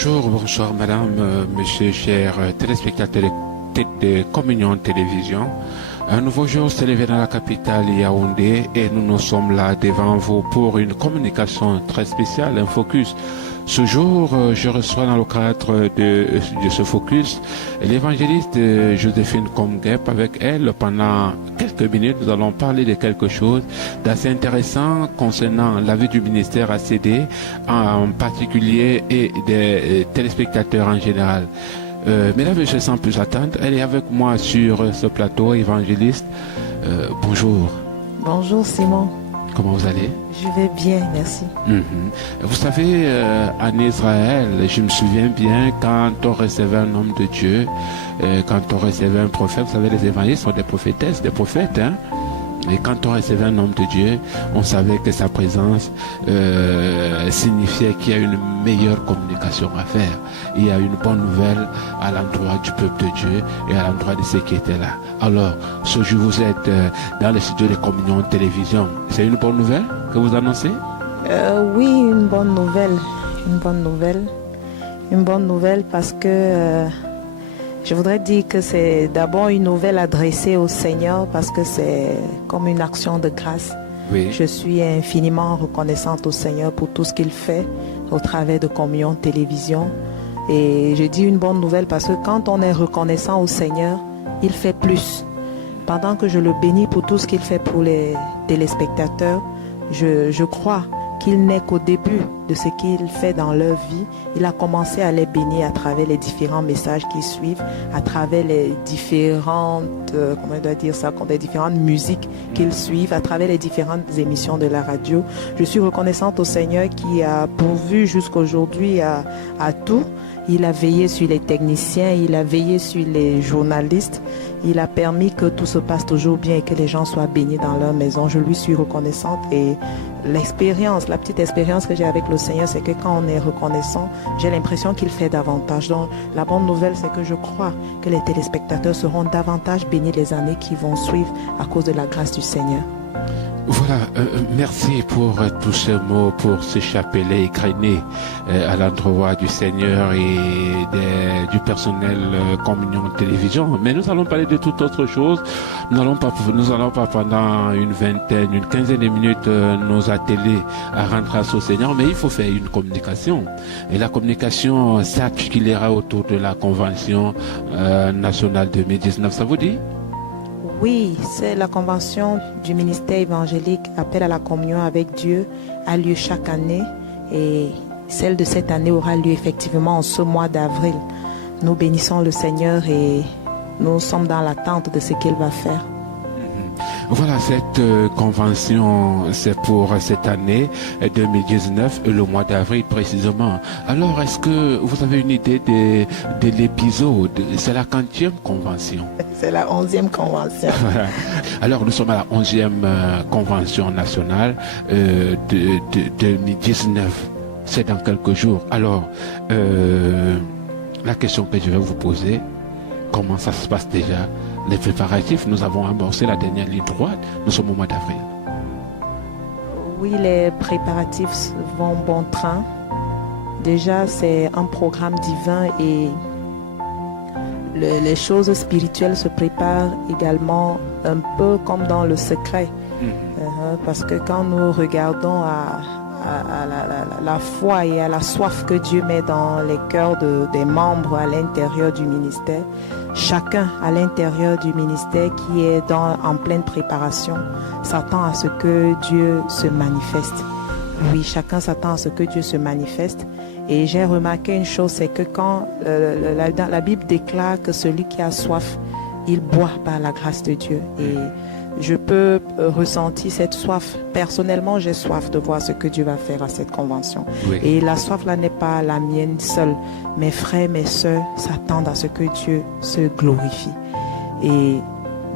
Bonjour, bonsoir madame, monsieur, chers téléspectateurs de Communion Télévision. Un nouveau jour s'est levé dans la capitale Yaoundé et nous sommes là devant vous pour une communication très spéciale, un focus. Ce jour, je reçois dans le cadre de ce focus l'évangéliste Joséphine Komgep. Avec elle, pendant quelques minutes, nous allons parler de quelque chose d'assez intéressant concernant la vie du ministère ACD en particulier et des téléspectateurs en général. Mesdames et messieurs, sans plus attendre, elle est avec moi sur ce plateau, évangéliste. Bonjour. Bonjour Simon. Comment vous allez? Je vais bien, merci. Vous savez, en Israël, je me souviens bien, quand on recevait un homme de Dieu, quand on recevait un prophète, vous savez, les évangélistes sont des prophétesses, des prophètes, hein? Et quand on recevait un homme de Dieu, on savait que sa présence signifiait qu'il y a une meilleure communication à faire. Il y a une bonne nouvelle à l'endroit du peuple de Dieu et à l'endroit de ceux qui étaient là. Alors, ce jour, vous êtes dans le studio de Communion Télévision. C'est une bonne nouvelle que vous annoncez? Oui, une bonne nouvelle. Une bonne nouvelle. Une bonne nouvelle parce que je voudrais dire que c'est d'abord une nouvelle adressée au Seigneur parce que c'est comme une action de grâce. Oui. Je suis infiniment reconnaissante au Seigneur pour tout ce qu'il fait au travers de Communion Télévision. Et je dis une bonne nouvelle parce que quand on est reconnaissant au Seigneur, il fait plus. Pendant que je le bénis pour tout ce qu'il fait pour les téléspectateurs, je crois qu'il n'est qu'au début de ce qu'il fait dans leur vie. Il a commencé à les bénir à travers les différents messages qui suivent, à travers les différentes, les différentes musiques qu'ils suivent, à travers les différentes émissions de la radio. Je suis reconnaissante au Seigneur qui a pourvu jusqu'aujourd'hui à tout. Il a veillé sur les techniciens, il a veillé sur les journalistes. Il a permis que tout se passe toujours bien et que les gens soient bénis dans leur maison. Je lui suis reconnaissante et la petite expérience que j'ai avec le Seigneur, c'est que quand on est reconnaissant, j'ai l'impression qu'il fait davantage. Donc la bonne nouvelle, c'est que je crois que les téléspectateurs seront davantage bénis les années qui vont suivre à cause de la grâce du Seigneur. Voilà, merci pour tous ces mots, pour ce chapelet égrené à l'endroit du Seigneur et du personnel Communion Télévision. Mais nous allons parler de toute autre chose. Nous allons pas pendant une quinzaine de minutes nous atteler à rendre grâce au Seigneur, mais il faut faire une communication. Et la communication s'articulera autour de la Convention nationale 2019. Ça vous dit? Oui, c'est la convention du ministère évangélique Appel à la communion avec Dieu a lieu chaque année et celle de cette année aura lieu effectivement en ce mois d'avril. Nous bénissons le Seigneur et nous sommes dans l'attente de ce qu'il va faire. Voilà, cette convention, c'est pour cette année 2019, le mois d'avril précisément. Alors, est-ce que vous avez une idée de l'épisode? C'est la 40e convention. C'est la 11e convention. Voilà. Alors, nous sommes à la 11e convention nationale de 2019. C'est dans quelques jours. Alors, la question que je vais vous poser, comment ça se passe déjà? Les préparatifs, nous avons amorcé la dernière ligne droite, nous sommes au mois d'avril. Oui, les préparatifs vont bon train. Déjà, c'est un programme divin et les choses spirituelles se préparent également un peu comme dans le secret. Parce que quand nous regardons à la foi et à la soif que Dieu met dans les cœurs des membres à l'intérieur du ministère, chacun à l'intérieur du ministère qui est en pleine préparation s'attend à ce que Dieu se manifeste. Oui, chacun s'attend à ce que Dieu se manifeste. Et j'ai remarqué une chose, c'est que quand la Bible déclare que celui qui a soif, il boit par la grâce de Dieu. Et je peux ressentir cette soif. Personnellement, j'ai soif de voir ce que Dieu va faire à cette convention. Oui. Et la soif là n'est pas la mienne seule. Mes frères, mes sœurs s'attendent à ce que Dieu se glorifie. Et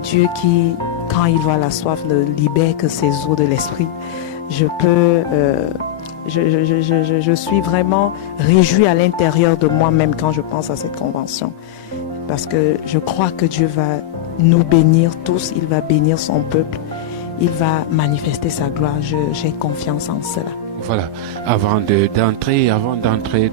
Dieu qui, quand il voit la soif, ne libère que ses eaux de l'esprit. Je suis vraiment réjouie à l'intérieur de moi-même quand je pense à cette convention. Parce que je crois que Dieu va nous bénir tous, il va bénir son peuple, il va manifester sa gloire. J'ai confiance en cela. Voilà, avant d'entrer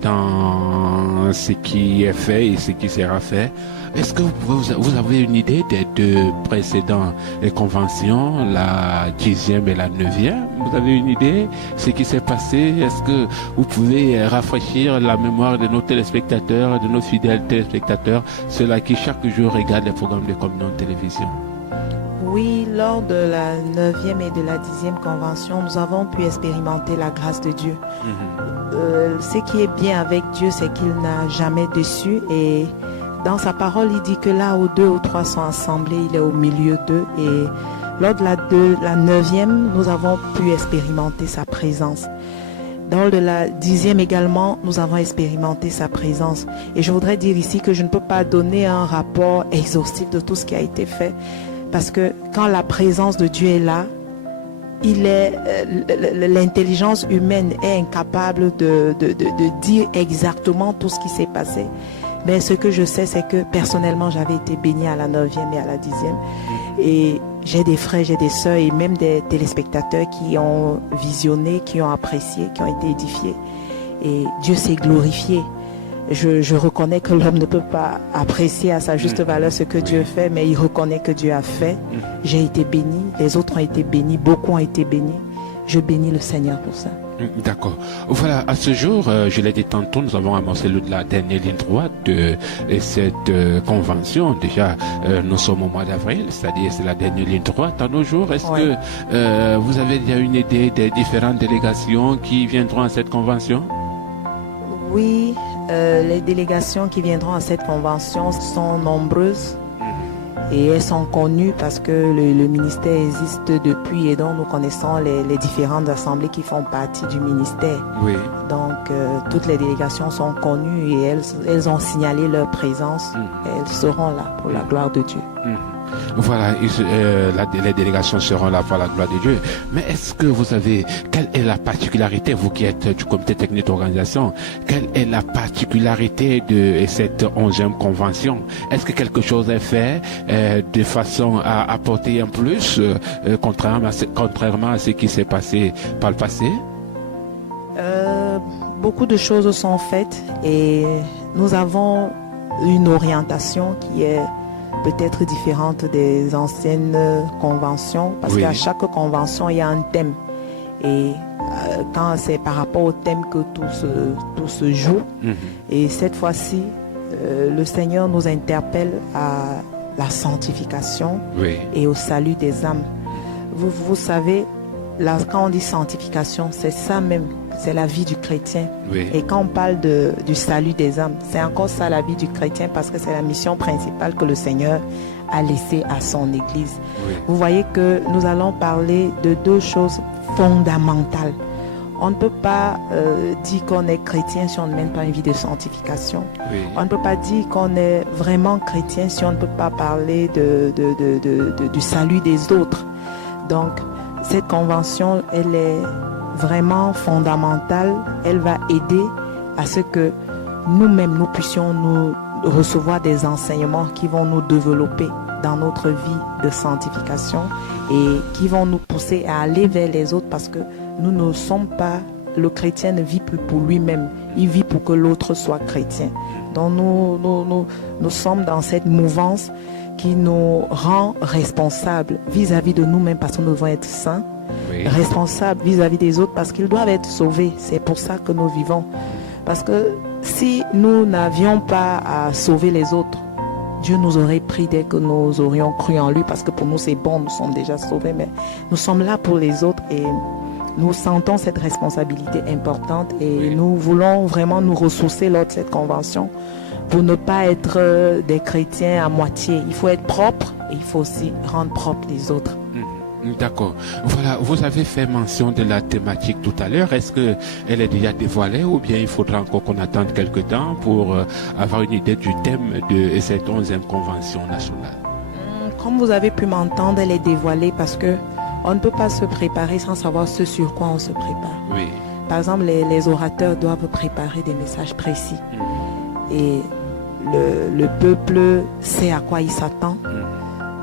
dans dans ce qui est fait et ce qui sera fait. Est-ce que vous avez une idée des deux précédentes conventions, la 10e et la 9e? Vous avez une idée de ce qui s'est passé? Est-ce que vous pouvez rafraîchir la mémoire de nos téléspectateurs, de nos fidèles téléspectateurs, ceux-là qui chaque jour regardent les programmes de communion de télévision? Oui, lors de la 9e et de la 10e convention, nous avons pu expérimenter la grâce de Dieu. Ce qui est bien avec Dieu, c'est qu'il n'a jamais déçu, et dans sa parole, il dit que là où 2 ou 3 sont assemblés, il est au milieu d'eux. Et lors de la 9e, nous avons pu expérimenter sa présence. Dans de la 10e également, nous avons expérimenté sa présence. Et je voudrais dire ici que je ne peux pas donner un rapport exhaustif de tout ce qui a été fait, parce que quand la présence de Dieu est là, l'intelligence humaine est incapable de dire exactement tout ce qui s'est passé. Mais ce que je sais, c'est que personnellement, j'avais été bénie à la 9e et à la 10e. Et j'ai des frères, j'ai des sœurs et même des téléspectateurs qui ont visionné, qui ont apprécié, qui ont été édifiés. Et Dieu s'est glorifié. Je reconnais que l'homme ne peut pas apprécier à sa juste valeur ce que Dieu fait, mais il reconnaît que Dieu a fait. J'ai été béni, les autres ont été bénis, beaucoup ont été bénis. Je bénis le Seigneur pour ça. D'accord. Voilà, à ce jour, je l'ai dit tantôt, nous avons amorcé la dernière ligne droite de cette convention. Déjà, nous sommes au mois d'avril, c'est-à-dire c'est la dernière ligne droite à nos jours. Est-ce que vous avez déjà une idée des différentes délégations qui viendront à cette convention? Oui, les délégations qui viendront à cette convention sont nombreuses. Et elles sont connues parce que le ministère existe depuis, et donc nous connaissons les différentes assemblées qui font partie du ministère. Oui. Donc toutes les délégations sont connues et elles ont signalé leur présence. Et elles seront là pour la gloire de Dieu. Voilà, les délégations seront là pour la gloire de Dieu. Mais est-ce que vous savez quelle est la particularité, vous qui êtes du comité technique d'organisation, quelle est la particularité de cette 11e convention? Est-ce que quelque chose est fait de façon à apporter un plus, contrairement à ce qui s'est passé par le passé? Beaucoup de choses sont faites et nous avons une orientation qui est peut-être différente des anciennes conventions, parce qu'à chaque convention il y a un thème, et quand c'est par rapport au thème que tout se joue. Et cette fois-ci le Seigneur nous interpelle à la sanctification et au salut des âmes. Vous savez, là, quand on dit sanctification, c'est ça même, c'est la vie du chrétien. Et quand on parle du salut des âmes, c'est encore ça la vie du chrétien, parce que c'est la mission principale que le Seigneur a laissée à son Église. Vous voyez que nous allons parler de deux choses fondamentales. On ne peut pas dire qu'on est chrétien si on ne mène pas une vie de sanctification. On ne peut pas dire qu'on est vraiment chrétien si on ne peut pas parler du salut des autres. Donc, cette convention, elle est vraiment fondamentale. Elle va aider à ce que nous-mêmes, nous puissions nous recevoir des enseignements qui vont nous développer dans notre vie de sanctification et qui vont nous pousser à aller vers les autres, parce que nous ne sommes pas, le chrétien ne vit plus pour lui-même, il vit pour que l'autre soit chrétien. Donc nous sommes dans cette mouvance qui nous rend responsables vis-à-vis de nous-mêmes, parce que nous devons être saints, responsables vis-à-vis des autres parce qu'ils doivent être sauvés. C'est pour ça que nous vivons. Parce que si nous n'avions pas à sauver les autres, Dieu nous aurait pris dès que nous aurions cru en lui, parce que pour nous c'est bon, nous sommes déjà sauvés, mais nous sommes là pour les autres et nous sentons cette responsabilité importante et nous voulons vraiment nous ressourcer lors de cette convention pour ne pas être des chrétiens à moitié. Il faut être propre et il faut aussi rendre propre les autres. D'accord. Voilà, vous avez fait mention de la thématique tout à l'heure. Est-ce qu'elle est déjà dévoilée ou bien il faudra encore qu'on attende quelque temps pour avoir une idée du thème de cette 11e convention nationale? Comme vous avez pu m'entendre, elle est dévoilée parce que on ne peut pas se préparer sans savoir ce sur quoi on se prépare. Par exemple, les orateurs doivent préparer des messages précis. Et le peuple sait à quoi il s'attend.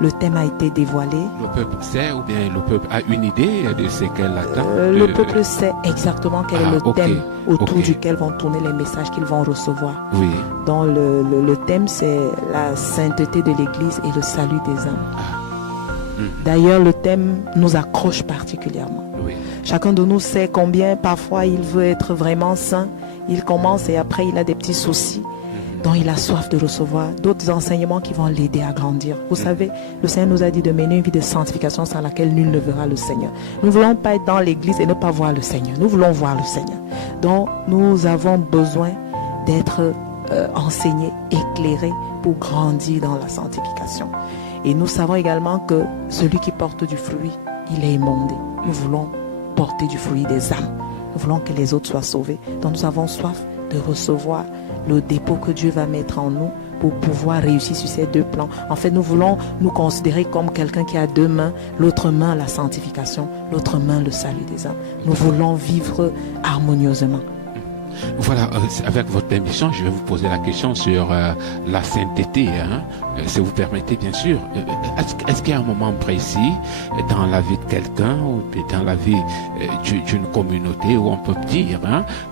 le thème a été dévoilé. Le peuple sait ou bien le peuple a une idée de ce qu'elle attend? Le peuple sait exactement quel est le thème autour ok. duquel vont tourner les messages qu'ils vont recevoir. Oui. Donc le thème, c'est la sainteté de l'Église et le salut des âmes. D'ailleurs, le thème nous accroche particulièrement. Oui. Chacun de nous sait combien parfois il veut être vraiment saint. Il commence et après il a des petits soucis. Donc il a soif de recevoir d'autres enseignements qui vont l'aider à grandir. Vous savez, le Seigneur nous a dit de mener une vie de sanctification sans laquelle nul ne verra le Seigneur. Nous ne voulons pas être dans l'église et ne pas voir le Seigneur. Nous voulons voir le Seigneur. Donc nous avons besoin d'être enseignés, éclairés pour grandir dans la sanctification. Et nous savons également que celui qui porte du fruit, il est émondé. Nous voulons porter du fruit des âmes. Nous voulons que les autres soient sauvés. Donc nous avons soif de recevoir le dépôt que Dieu va mettre en nous pour pouvoir réussir sur ces deux plans. En fait, nous voulons nous considérer comme quelqu'un qui a deux mains, l'autre main la sanctification, l'autre main le salut des âmes. Nous voulons vivre harmonieusement. Voilà, avec votre permission, je vais vous poser la question sur la sainteté, si vous permettez bien sûr. Est-ce qu'il y a un moment précis dans la vie de quelqu'un ou dans la vie d'une communauté où on peut dire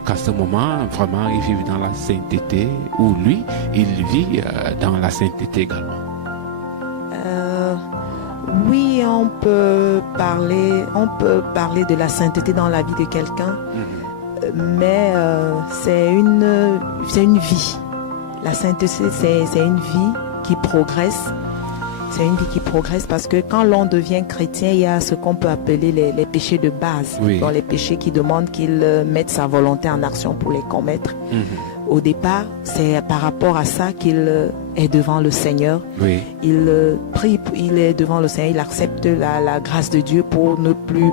qu'à ce moment, vraiment, il vit dans la sainteté ou lui, il vit dans la sainteté également? Oui, on peut parler de la sainteté dans la vie de quelqu'un. Mais c'est une vie. La sainteté, c'est une vie qui progresse. C'est une vie qui progresse parce que quand l'on devient chrétien, il y a ce qu'on peut appeler les péchés de base. Oui. Donc les péchés qui demandent qu'il mette sa volonté en action pour les commettre. Au départ, c'est par rapport à ça qu'il est devant le Seigneur. Oui. Il prie, il est devant le Seigneur, il accepte la grâce de Dieu pour ne plus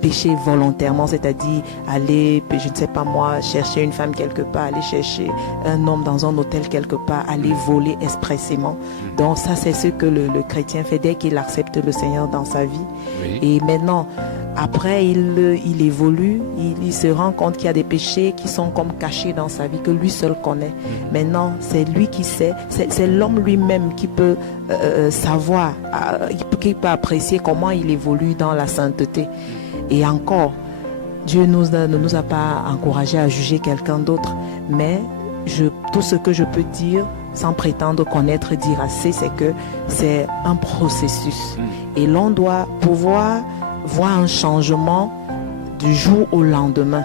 pécher volontairement, c'est-à-dire aller, je ne sais pas moi, chercher une femme quelque part, aller chercher un homme dans un hôtel quelque part, aller voler expressément. Donc ça, c'est ce que le chrétien fait dès qu'il accepte le Seigneur dans sa vie. Oui. Et maintenant, après, il évolue, il se rend compte qu'il y a des péchés qui sont comme cachés dans sa vie, que lui seul connaît. Maintenant, c'est lui qui sait, c'est l'homme lui-même qui peut savoir, qui peut apprécier comment il évolue dans la sainteté. Et encore, Dieu ne nous a pas encouragé à juger quelqu'un d'autre, mais tout ce que je peux dire, sans prétendre connaître, dire assez, c'est que c'est un processus. Et l'on doit pouvoir voir un changement du jour au lendemain.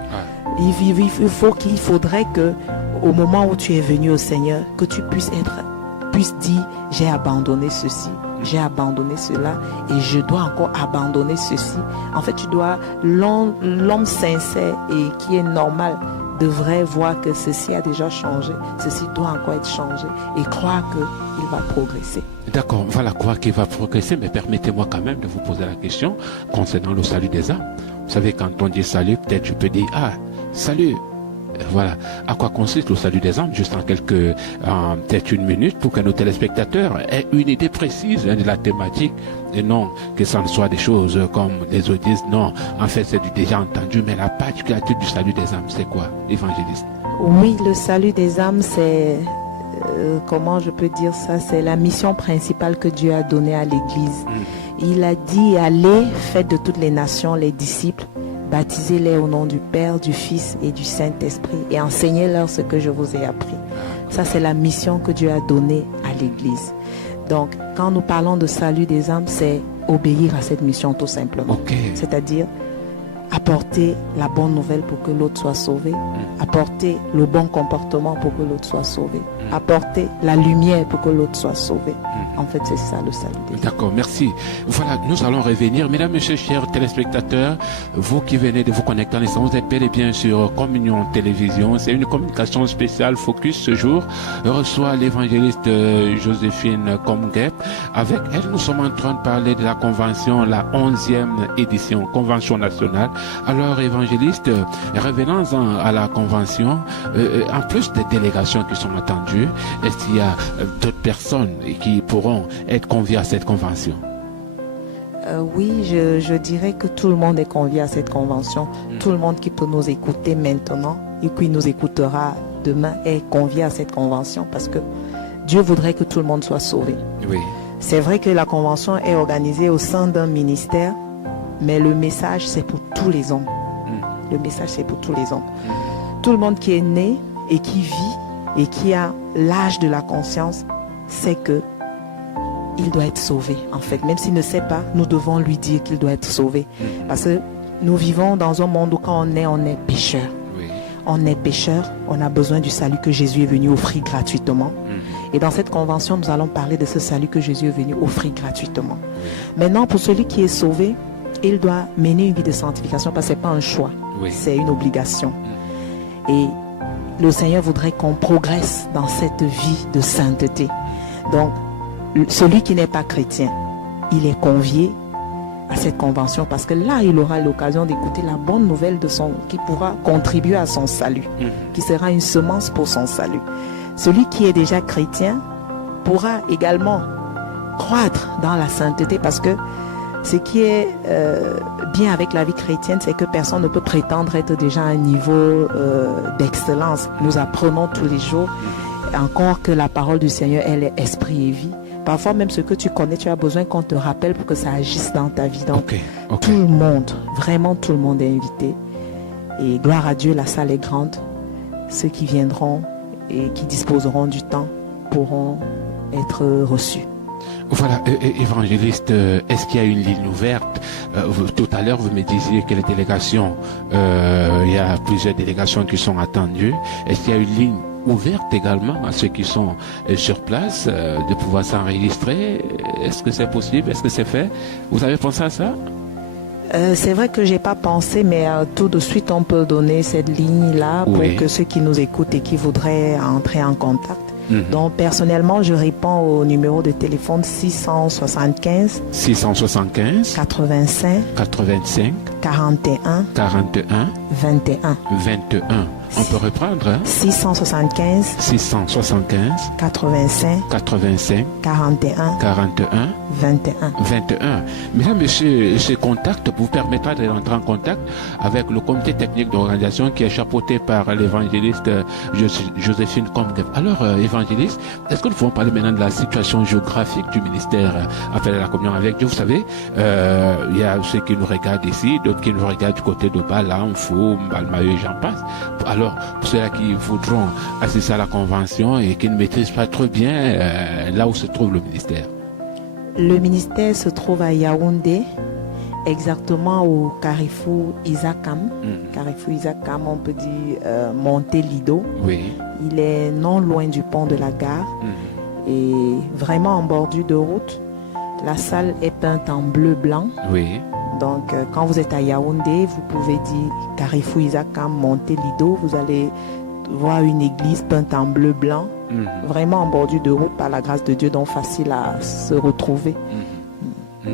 Il faudrait que, au moment où tu es venu au Seigneur, que tu puisses dire, j'ai abandonné ceci, j'ai abandonné cela et je dois encore abandonner ceci. En fait, l'homme sincère et qui est normal devrait voir que ceci a déjà changé, ceci doit encore être changé et croire qu'il va progresser. D'accord, voilà, croire qu'il va progresser, mais permettez-moi quand même de vous poser la question concernant le salut des âmes. Vous savez, quand on dit salut, peut-être je peux dire, salut. Voilà, à quoi consiste le salut des âmes, juste en peut-être une minute, pour que nos téléspectateurs aient une idée précise de la thématique, et non que ça ne soit des choses comme les autres disent, non, en fait c'est du déjà entendu, mais la particularité du salut des âmes, c'est quoi, évangéliste? Oui, le salut des âmes, c'est, comment je peux dire ça, c'est la mission principale que Dieu a donnée à l'Église. Il a dit, allez, faites de toutes les nations les disciples, baptisez-les au nom du Père, du Fils et du Saint-Esprit et enseignez-leur ce que je vous ai appris. Ça, c'est la mission que Dieu a donnée à l'Église. Donc, quand nous parlons de salut des âmes, c'est obéir à cette mission tout simplement. Okay. C'est-à-dire apporter la bonne nouvelle pour que l'autre soit sauvé, apporter le bon comportement pour que l'autre soit sauvé, apporter la lumière pour que l'autre soit sauvé. En fait, c'est ça le salut. D'accord, merci. Voilà, nous allons revenir. Mesdames, messieurs, chers téléspectateurs, vous qui venez de vous connecter en instant, vous êtes bel et bien sur Communion Télévision. C'est une communication spéciale Focus ce jour. Je reçois l'évangéliste Joséphine Komgep. Avec elle, nous sommes en train de parler de la convention, la 11e édition, convention nationale. Alors, évangéliste, revenons à la convention. En plus des délégations qui sont attendues, est-ce qu'il y a d'autres personnes qui pourront être conviés à cette convention? Oui, je dirais que tout le monde est convié à cette convention. Tout le monde qui peut nous écouter maintenant et qui nous écoutera demain est convié à cette convention parce que Dieu voudrait que tout le monde soit sauvé. Oui. C'est vrai que la convention est organisée au sein d'un ministère, mais le message, c'est pour tous les hommes. Le message, c'est pour tous les hommes. Tout le monde qui est né et qui vit et qui a l'âge de la conscience sait que il doit être sauvé. En fait, même s'il ne sait pas, nous devons lui dire qu'il doit être sauvé. Parce que nous vivons dans un monde où quand on est pécheur. Oui. On est pécheur, on a besoin du salut que Jésus est venu offrir gratuitement. Et dans cette convention, nous allons parler de ce salut que Jésus est venu offrir gratuitement. Maintenant, pour celui qui est sauvé, il doit mener une vie de sanctification parce que ce n'est pas un choix, c'est une obligation. Et le Seigneur voudrait qu'on progresse dans cette vie de sainteté. Donc, celui qui n'est pas chrétien, il est convié à cette convention parce que là, il aura l'occasion d'écouter la bonne nouvelle qui pourra contribuer à son salut, qui sera une semence pour son salut. Celui qui est déjà chrétien pourra également croître dans la sainteté parce que ce qui est bien avec la vie chrétienne, c'est que personne ne peut prétendre être déjà à un niveau d'excellence. Nous apprenons tous les jours encore que la parole du Seigneur, elle est esprit et vie. Parfois même ce que tu connais, tu as besoin qu'on te rappelle pour que ça agisse dans ta vie. Donc tout le monde, vraiment tout le monde est invité. Et gloire à Dieu, la salle est grande. Ceux qui viendront et qui disposeront du temps pourront être reçus. Voilà, évangéliste, est-ce qu'il y a une ligne ouverte? Tout à l'heure, vous me disiez que les délégations, il y a plusieurs délégations qui sont attendues. Est-ce qu'il y a une ligne ouverte également à ceux qui sont sur place de pouvoir s'enregistrer? Est-ce que c'est possible? Est-ce que c'est fait? Vous avez pensé à ça? C'est vrai que j'ai pas pensé, mais tout de suite on peut donner cette ligne-là pour que ceux qui nous écoutent et qui voudraient entrer en contact. Donc personnellement, je réponds au numéro de téléphone 675 85 41 21. On peut reprendre, hein? 675 85 41 21. Mesdames, messieurs, ce contact vous permettra de rentrer en contact avec le comité technique d'organisation qui est chapeauté par l'évangéliste Joséphine Combe. Alors, évangéliste, est-ce que nous pouvons parler maintenant de la situation géographique du ministère Appel à la communion avec Dieu? Vous savez, il y a ceux qui nous regardent ici, d'autres qui nous regardent du côté de Bala, Mfou, Mbalmayo et j'en passe. Alors, pour ceux-là qui voudront assister à la convention et qui ne maîtrisent pas trop bien là où se trouve le ministère. Le ministère se trouve à Yaoundé, exactement au carrefour Isakam. Carrefour Isakam, on peut dire Monté-Lido. Oui. Il est non loin du pont de la gare et vraiment en bordure de route. La salle est peinte en bleu-blanc. Oui. Donc, quand vous êtes à Yaoundé, vous pouvez dire Carrefour Isakam, Monté-Lido. Vous allez voir une église peinte en bleu-blanc. Vraiment en bordure de route par la grâce de Dieu, donc facile à se retrouver.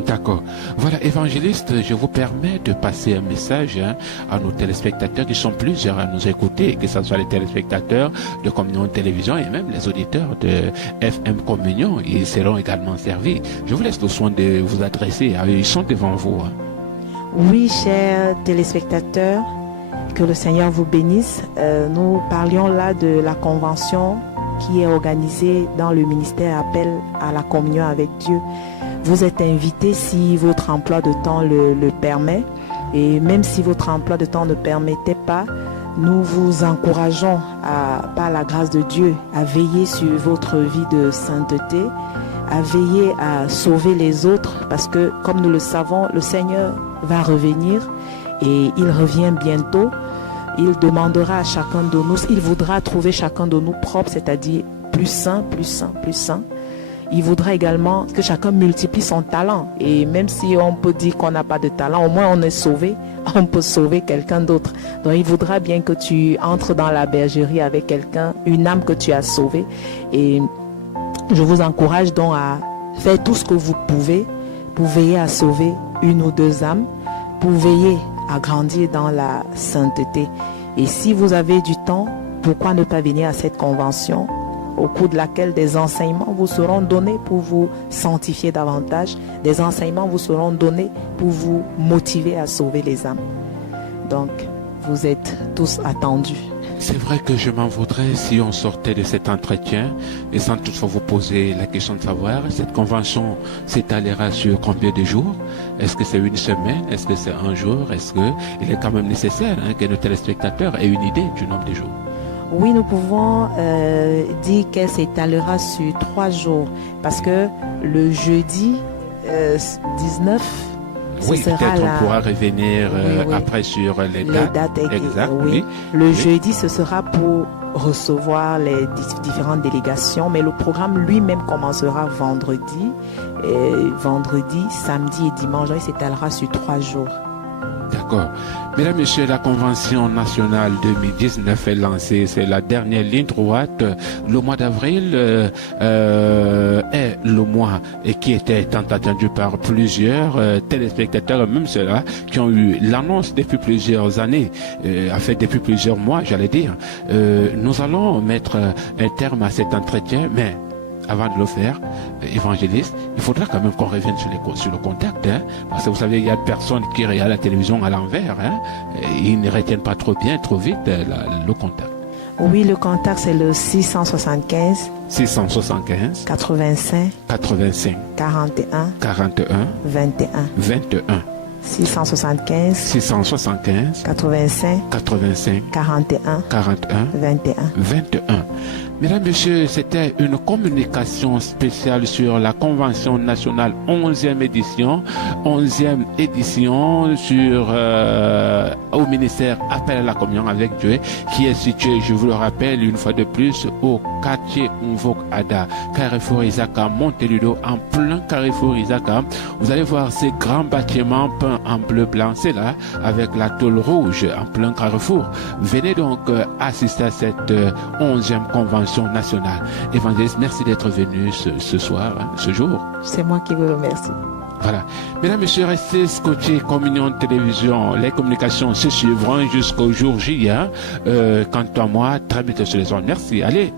D'accord. Voilà, évangéliste, je vous permets de passer un message à nos téléspectateurs qui sont plusieurs à nous écouter, que ce soit les téléspectateurs de Communion Télévision et même les auditeurs de FM Communion, ils seront également servis. Je vous laisse le soin de vous adresser à eux, ils sont devant vous. Oui, chers téléspectateurs, que le Seigneur vous bénisse. Nous parlions là de la convention qui est organisée dans le ministère Appel à la communion avec Dieu. Vous êtes invités si votre emploi de temps le permet. Et même si votre emploi de temps ne permettait pas, nous vous encourageons, par la grâce de Dieu, à veiller sur votre vie de sainteté, à veiller à sauver les autres, parce que, comme nous le savons, le Seigneur va revenir et il revient bientôt. Il demandera à chacun de nous, il voudra trouver chacun de nous propre, c'est-à-dire plus sain. Il voudra également que chacun multiplie son talent. Et même si on peut dire qu'on n'a pas de talent, au moins on est sauvé, on peut sauver quelqu'un d'autre. Donc il voudra bien que tu entres dans la bergerie avec quelqu'un, une âme que tu as sauvée. Et je vous encourage donc à faire tout ce que vous pouvez pour veiller à sauver une ou deux âmes, pour veiller à grandir dans la sainteté. Et si vous avez du temps, pourquoi ne pas venir à cette convention au cours de laquelle des enseignements vous seront donnés pour vous sanctifier davantage, des enseignements vous seront donnés pour vous motiver à sauver les âmes. Donc, vous êtes tous attendus. C'est vrai que je m'en voudrais si on sortait de cet entretien et sans toutefois vous poser la question de savoir, cette convention s'étalera sur combien de jours? Est-ce que c'est une semaine? Est-ce que c'est un jour? Est-ce qu'il est quand même nécessaire que nos téléspectateurs aient une idée du nombre de jours? Oui, nous pouvons dire qu'elle s'étalera sur 3 jours parce que le jeudi 19, oui, ce sera peut-être la... on pourra revenir Oui. après sur les Les dates. dates Exact, oui. oui. Le Oui. jeudi, ce sera pour recevoir les différentes délégations, mais le programme lui-même commencera vendredi, samedi et dimanche. Donc, il s'étalera sur 3 jours. D'accord. Mesdames, Messieurs, la Convention nationale 2019 est lancée. C'est la dernière ligne droite. Le mois d'avril est le mois et qui était tant attendu par plusieurs téléspectateurs, même ceux-là qui ont eu l'annonce depuis plusieurs années, depuis plusieurs mois, j'allais dire. Nous allons mettre un terme à cet entretien, mais avant de le faire, évangéliste, il faudra quand même qu'on revienne sur le contact, parce que vous savez, il y a des personnes qui regardent la télévision à l'envers, et ils ne retiennent pas trop vite le contact. Oui, le contact, c'est le 675 675 85 85 41 41 21. 21 675 675 85 85 41 41 21. 21. Mesdames, Messieurs, c'était une communication spéciale sur la Convention nationale 11e édition sur au ministère Appel à la communion avec Dieu, qui est situé, je vous le rappelle une fois de plus, au quartier Mvok Ada, Carrefour Isaka, Monteludo, en plein Carrefour Isaka. Vous allez voir ces grands bâtiments peints en bleu blanc, c'est là, avec la tôle rouge, en plein Carrefour. Venez donc assister à cette 11e convention nationale. Évangéliste, merci d'être venu ce soir, ce jour. C'est moi qui vous remercie. Voilà. Mesdames, Messieurs, restez scotchés Communion Télévision. Les communications se suivront jusqu'au jour J. Quant à moi, très bientôt sur les ondes. Merci. Allez.